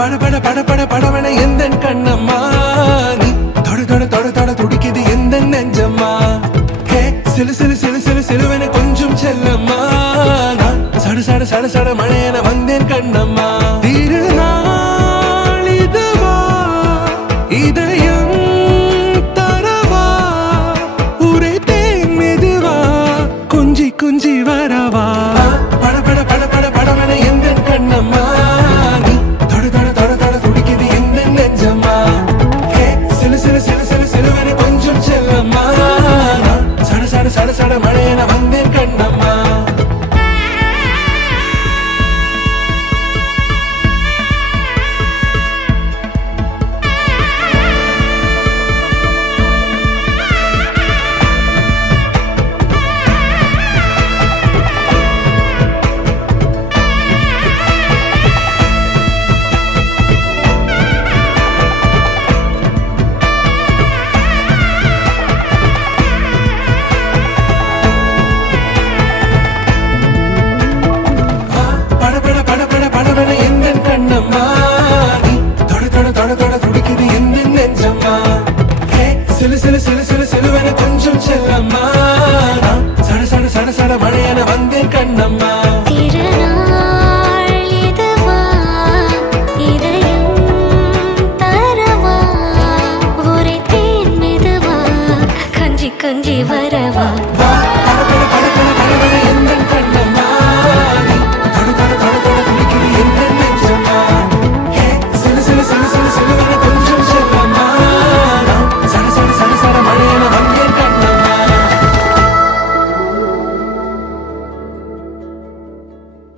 பட பட பட பட படவன எந்த கண்ணம்மா நீ தொட தொட தொட தொட துடிக்குது எந்த நெஞ்சம்மா ஹே சிலு சிலு சிலு சிலு சிலுவன கொஞ்சம் செல்லம்மா நான் சட சட சட சட மழையன வந்தேன் கண்ணம்மா திருநாள் இதுவா இதயம் தரவா உரைத்தேன் மெதுவா குஞ்சி குஞ்சி வரவா பட பட பட பட படவன எந்த கண்ணம்மா நீ தொட தொட தொட தொட துடிக்குது எந்த நெஞ்சம்மா ஹே சிலு சிலு சிலு சிலு சிலுவன கொஞ்சம் செல்லம்மா நான் சட சட சட சட மழையன வந்தேன் கண்ணம்மா கண்ணம்மா நீ தொட தொட தொட தொட துடிக்குது எந்த நெஞ்சம்மா ஹே சிலு சிலு சிலு சிலு சிலுவன கொஞ்சம் செல்லம்மா நான் சட சட சட சட மழையன வந்தேன் கண்ணம்மா திருநாள் இதுவா இதயம் தரவா உரைத்தேன் மெதுவா கஞ்சி கஞ்சி வரவா பட பட